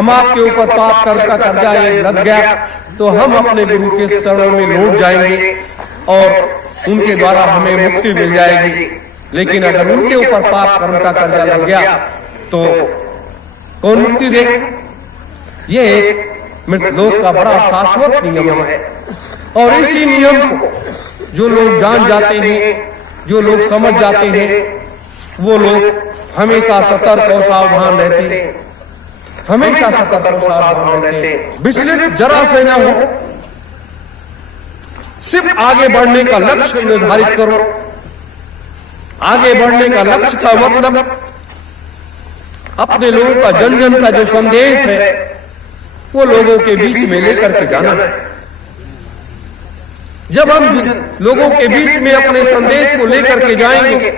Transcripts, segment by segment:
हम आपके ऊपर पाप का कर्जा लग गया तो हम अपने गुरु के चरणों में लौट जाएंगे और उनके द्वारा हमें मुक्ति मिल जाएगी। लेकिन अगर उनके ऊपर पाप कर्म का कर्जा लग गया तो कौन मुक्ति देगा? ये एक मृतलोक का बड़ा शाश्वत नियम है। और इसी नियम को जो लोग जान जाते हैं, जो लोग समझ जाते हैं, वो लोग हमेशा सतर्क और सावधान रहते हैं, हमेशा सतर्क और सावधान रहते हैं। विचलित जरा से न हो, सिर्फ आगे बढ़ने का लक्ष्य निर्धारित करो। आगे बढ़ने का लक्ष्य का मतलब अपने लोगों का जन जन का जो संदेश है वो लोगों के बीच में लेकर के जाना है। जब हम लोगों के बीच में अपने संदेश को लेकर के जाएंगे,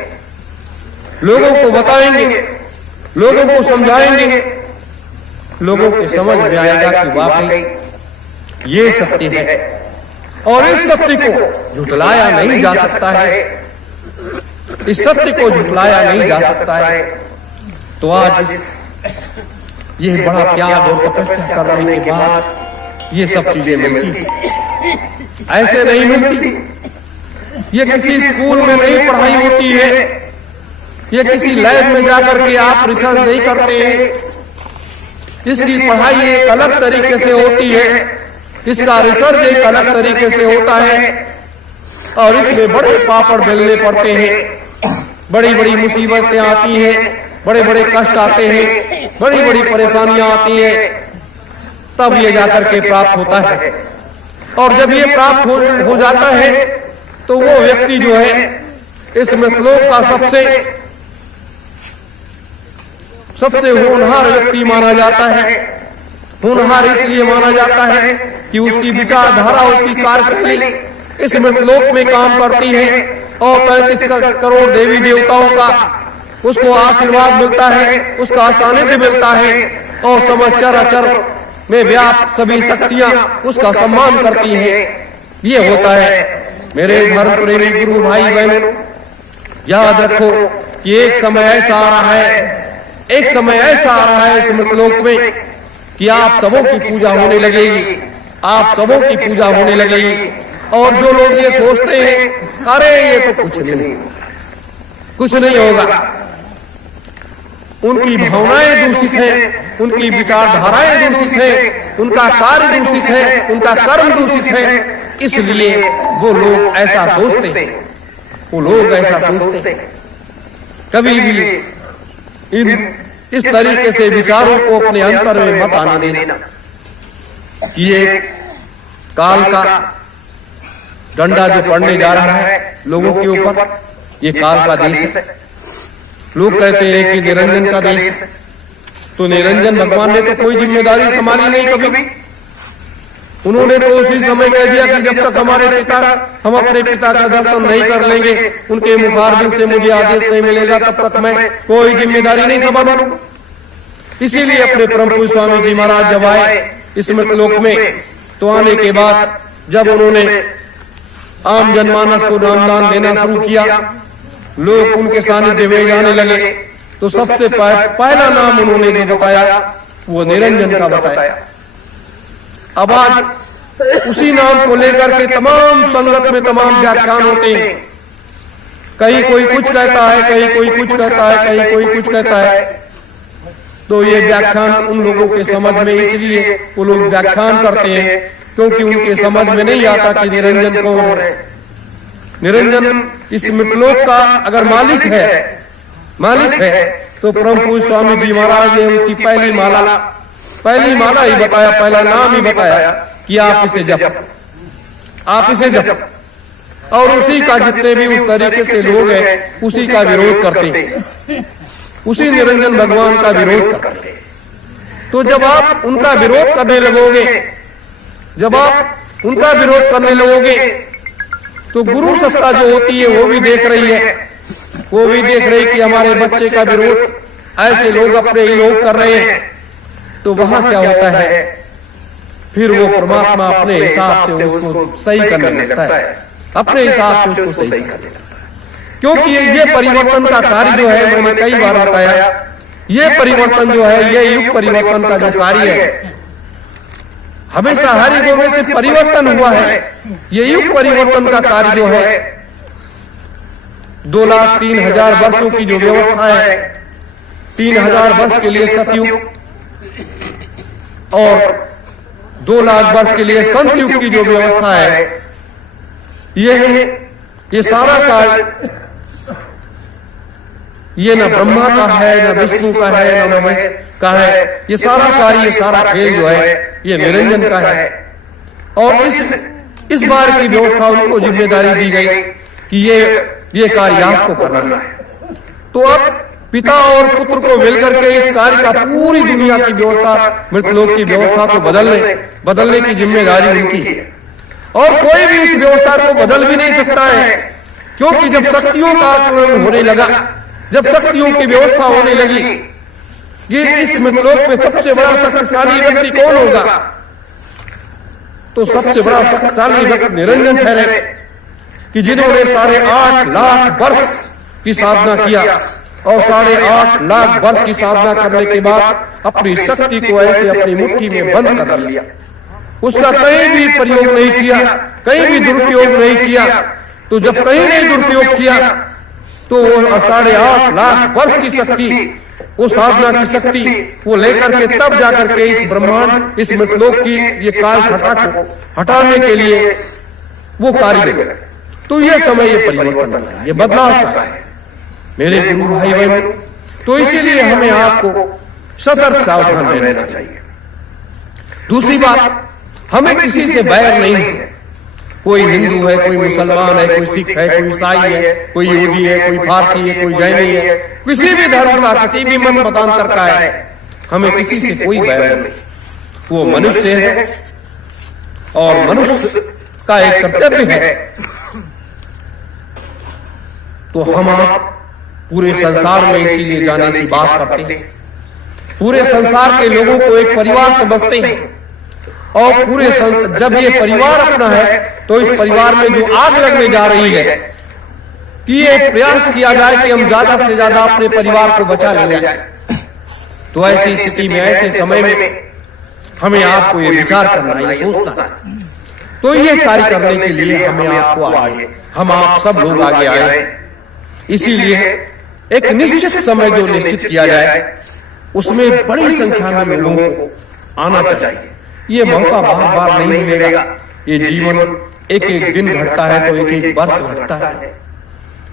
लोगों को बताएंगे, लोगों को समझाएंगे, लोगों के समझ में आएगा कि वाकई ये सत्य है और इस सत्य को झुटलाया नहीं जा सकता है, इस सत्य को झुटलाया नहीं जा सकता है। तो आज ये बड़ा त्याग और तपस्या करने के बाद ये सब चीजें मिलती है, ऐसे नहीं मिलती। ये किसी स्कूल में नहीं पढ़ाई होती है, ये किसी लैब में जाकर के आप रिसर्च नहीं करते हैं। इसकी पढ़ाई एक अलग तरीके से होती है, इसका रिसर्च एक अलग तरीके से होता है और इसमें बड़े पापड़ बेलने पड़ते हैं, बड़ी बड़ी मुसीबतें आती हैं, बड़े बड़े कष्ट आते हैं, बड़ी बड़ी परेशानियां आती हैं, तब ये जाकर के प्राप्त होता है। और जब ये प्राप्त हो जाता है तो वो व्यक्ति जो है इस मृतलोक का सबसे होनहार व्यक्ति माना जाता है। होनहार इसलिए माना जाता है कि उसकी विचारधारा, उसकी कार्यशैली इस मृतलोक में काम करती है और 35 करोड़ देवी देवताओं का उसको आशीर्वाद मिलता है, उसका सानिध्य मिलता है और समचर अचर में व्याप्त सभी शक्तियां उसका सम्मान करती हैं। ये होता है। मेरे धर्म प्रेमी गुरु भाई बहनों, याद रखो कि एक समय ऐसा आ रहा है, एक समय ऐसा आ रहा है इस मृतलोक में कि आप सबों की पूजा होने लगेगी, आप सबों की पूजा होने लगेगी। और जो लोग ये सोचते हैं अरे ये तो कुछ नहीं होगा, उनकी भावनाएं दूषित हैं, उनकी विचारधाराएं दूषित हैं, उनका कार्य दूषित है, उनका कर्म दूषित है, इसलिए वो लोग ऐसा सोचते हैं, वो लोग ऐसा सोचते हैं। कभी भी इस तरीके से विचारों को अपने अंतर में मत आने देना कि ये काल का डंडा जो पड़ने जा रहा है लोगों के ऊपर, ये काल का देश है। लोग कहते हैं कि निरंजन का देश है, तो निरंजन भगवान ने तो कोई जिम्मेदारी संभाली नहीं कभी भी। उन्होंने तो उसी समय कह दिया कि जब तक हम अपने पिता का दर्शन नहीं कर लेंगे, उनके मुखारबिंद से मुझे आदेश नहीं मिलेगा, तब तक मैं कोई जिम्मेदारी नहीं संभालूंगा। इसीलिए अपने परम पूज्य स्वामी जी महाराज जब आए इस मृतलोक में, तो आने के बाद जब उन्होंने आम जनमानस को नामदान देना शुरू किया, लोग उनके सानिध्य में जाने लगे, तो सबसे पहला नाम उन्होंने जो बताया वो निरंजन का बताया। अब आज उसी नाम को लेकर के तमाम संगत में तमाम व्याख्यान होते हैं। कहीं कोई कुछ कहता है, कहीं कोई कुछ कहता है, कहीं कोई कुछ कहता है। तो ये व्याख्यान उन लोगों के समझ में इसलिए वो लोग व्याख्यान करते हैं क्योंकि उनके समझ में नहीं आता कि निरंजन कौन है। निरंजन इस मृतलोक का अगर मालिक है तो परम पूज्य स्वामी जी महाराज ने उसकी पहली माला ही बताया, पहला नाम ही बताया कि आप इसे जप। और उसी का जितने भी उस तरीके से लोग हैं उसी का विरोध करते हैं, उसी निरंजन भगवान का विरोध करते हैं। तो जब आप उनका विरोध करने लगोगे, तो गुरु सत्ता जो होती है वो भी देख रही है, कि हमारे बच्चे का विरोध ऐसे लोग अपने ही लोग कर रहे हैं। तो वहां क्या होता है, फिर वो परमात्मा अपने हिसाब से उसको सही करने लगता है, अपने हिसाब से उसको सही करने लगता है। क्योंकि ये परिवर्तन का कार्य जो है, मैंने कई बार बताया ये परिवर्तन जो है, ये युग परिवर्तन का जो कार्य है, हमेशा हर युगों में से परिवर्तन हुआ है। ये युग परिवर्तन का कार्य जो है, 2,03,000 वर्षों की जो व्यवस्था है, 3,000 वर्ष के लिए सतयुग और 2 लाख वर्ष के लिए संत युग की जो व्यवस्था है, ये सारा कार्य ये न ब्रह्मा का है, न विष्णु का है, न महेश का है। ये सारा कार्य, ये सारा खेल जो है, ये निरंजन का है। और इस बार की व्यवस्था उनको जिम्मेदारी दी गई कि ये कार्य आपको करना है। तो अब पिता और पुत्र को मिलकर के इस कार्य का पूरी दुनिया की व्यवस्था, मृतलोक की व्यवस्था को बदलने की जिम्मेदारी उनकी है। और कोई भी इस व्यवस्था को बदल भी नहीं सकता है, क्योंकि जब शक्तियों का आकलन होने लगा, जब शक्तियों की व्यवस्था होने लगी कि इस मृतलोक में सबसे बड़ा शक्तिशाली व्यक्ति कौन होगा, तो सबसे बड़ा शक्तिशाली व्यक्ति निरंजन ठहरे कि जिन्होंने 8.5 लाख वर्ष की साधना किया और 8.5 लाख वर्ष की साधना करने के बाद अपनी शक्ति को ऐसे अपनी मुट्ठी में बंद कर लिया, उसका कहीं भी प्रयोग नहीं किया, कहीं भी दुरुपयोग नहीं किया। तो जब कहीं नहीं दुरुपयोग किया तो वो 8.5 लाख वर्ष की शक्ति, वो साधना की शक्ति वो लेकर के तब जाकर के इस ब्रह्मांड, इस मृतलोक की ये काल छटा को हटाने के लिए वो कार्य करे। तो ये समय, ये परिवर्तन का है, ये बदलाव का है मेरे गुरु भाई बहन। तो इसीलिए हमें आपको सतर्क सावधान रहना चाहिए। दूसरी बात, हमें किसी से बैर नहीं है। कोई हिंदू है, कोई मुसलमान है, कोई सिख है, कोई ईसाई है, कोई यहूदी है, कोई फारसी है, कोई जैनी है, किसी भी धर्म का, किसी भी मत मतांतर का है, हमें किसी से कोई बैर नहीं। वो मनुष्य है और मनुष्य का एक कर्तव्य है। तो हम आप पूरे संसार में इसीलिए जाने की बात करते हैं, पूरे संसार के लोगों को एक परिवार समझते हैं। और जब ये परिवार अपना है, तो इस परिवार में जो आग लगने जा रही है कि ये प्रयास किया जाए कि हम ज्यादा से ज्यादा अपने परिवार को बचा ले जाए। तो ऐसी स्थिति में, ऐसे समय में हमें आपको ये विचार करना है, ये सोचना है। तो ये कार्य करने के लिए हमें आपको आगे, हम आप सब लोग आगे आए। इसीलिए एक निश्चित समय जो निश्चित किया जाए, उसमें बड़ी संख्या में लोगों को आना चाहिए। ये मौका बार बार नहीं मिलेगा। ये जीवन एक एक दिन घटता है तो एक एक वर्ष घटता है,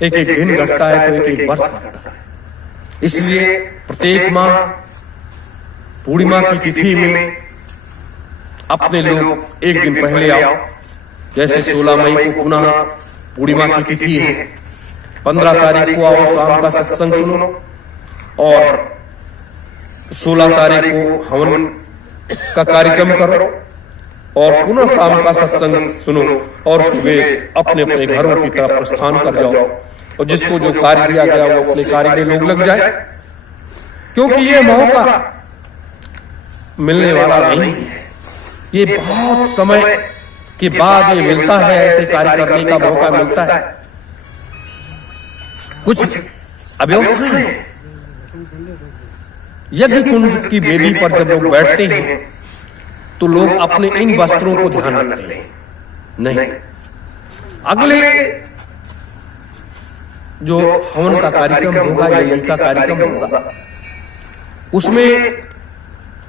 एक एक दिन घटता है तो एक एक वर्ष घटता है। इसलिए प्रत्येक माह पूर्णिमा की तिथि में अपने लोग एक दिन पहले आओ। जैसे 16 मई को पुनः पूर्णिमा की तिथि है, 15 तारीख को आओ, शाम का सत्संग सुनो, और 16 तारीख को हवन का कार्यक्रम करो, और पुनः शाम का सत्संग सुनो, और सुबह अपने अपने घरों की तरफ प्रस्थान कर जाओ। और जिसको जो कार्य दिया गया वो अपने कार्य में लोग लग जाए, क्योंकि ये मौका मिलने वाला नहीं है। ये बहुत समय के बाद ये मिलता है, ऐसे कार्य करने का मौका मिलता है। कुछ अव्यवस्थाएं हैं। यज्ञ कुंड की वेदी पर जब लोग बैठते हैं तो लोग अपने इन वस्त्रों को ध्यान रखते हैं। नहीं, अगले जो हवन का कार्यक्रम होगा, यज्ञ का कार्यक्रम होगा, उसमें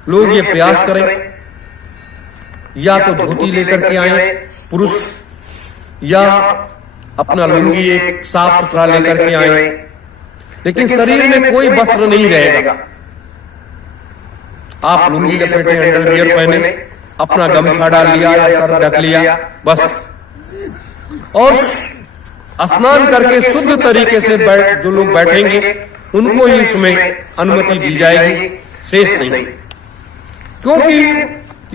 लोग ये प्रयास करें या तो धोती लेकर के आए पुरुष, या अपना लुंगी एक साफ सुथरा लेकर के आए, लेकिन शरीर में कोई वस्त्र नहीं रहेगा। आप लुंगी लपेटे, अंडरवियर पहने, अपना गमछा डाल लिया या सर ढक लिया बस, और स्नान करके शुद्ध तरीके से जो लोग बैठेंगे उनको ही इसमें अनुमति दी जाएगी, शेष नहीं। क्योंकि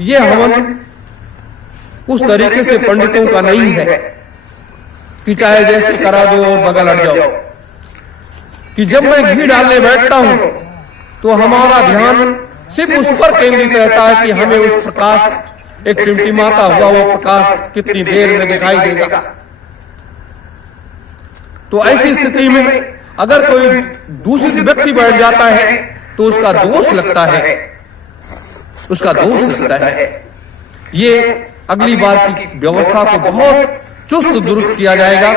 ये हवन उस तरीके से पंडितों का नहीं है कि चाहे जैसे करा दो और बगल हट जाओ। कि जब मैं घी डालने बैठता हूं तो हमारा ध्यान सिर्फ उस पर केंद्रित रहता है कि हमें उस प्रकाश, एक टिमटिमाता हुआ वो प्रकाश कितनी देर में दिखाई देगा। तो ऐसी स्थिति में अगर कोई दूसरी व्यक्ति बैठ जाता है तो उसका दोष लगता है, उसका दोष लगता है। ये अगली बार की व्यवस्था को बहुत चुस्त दुरुस्त किया जाएगा।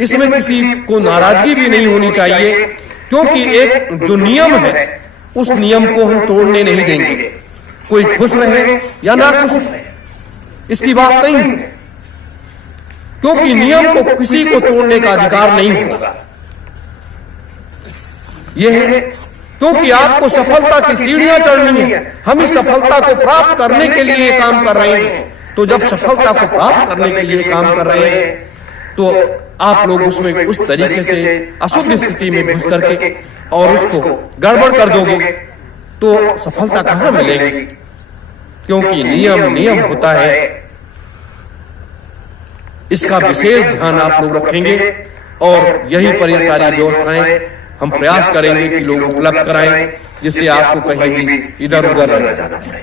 इसमें किसी को नाराजगी भी नहीं होनी चाहिए, क्योंकि एक जो नियम है उस नियम को हम तोड़ने नहीं देंगे। कोई खुश रहे या ना खुश रहे, इसकी बात नहीं है, क्योंकि नियम को किसी को तोड़ने का अधिकार नहीं होगा। यह है क्योंकि आपको सफलता की सीढ़ियां चढ़नी है। हम इस सफलता को प्राप्त करने के लिए काम कर रहे हैं। तो जब सफलता को प्राप्त करने के लिए काम कर रहे हैं, तो आप लोग उसमें उस तरीके से अशुद्ध स्थिति में घुस करके और उसको गड़बड़ कर दोगे तो सफलता कहां मिलेगी? क्योंकि नियम नियम होता है। इसका विशेष ध्यान आप लोग रखेंगे और यहीं पर ये सारी व्यवस्थाएं हम प्रयास करेंगे कि लोग उपलब्ध कराएं, जिससे आपको कहीं भी इधर उधर न जाना पड़े।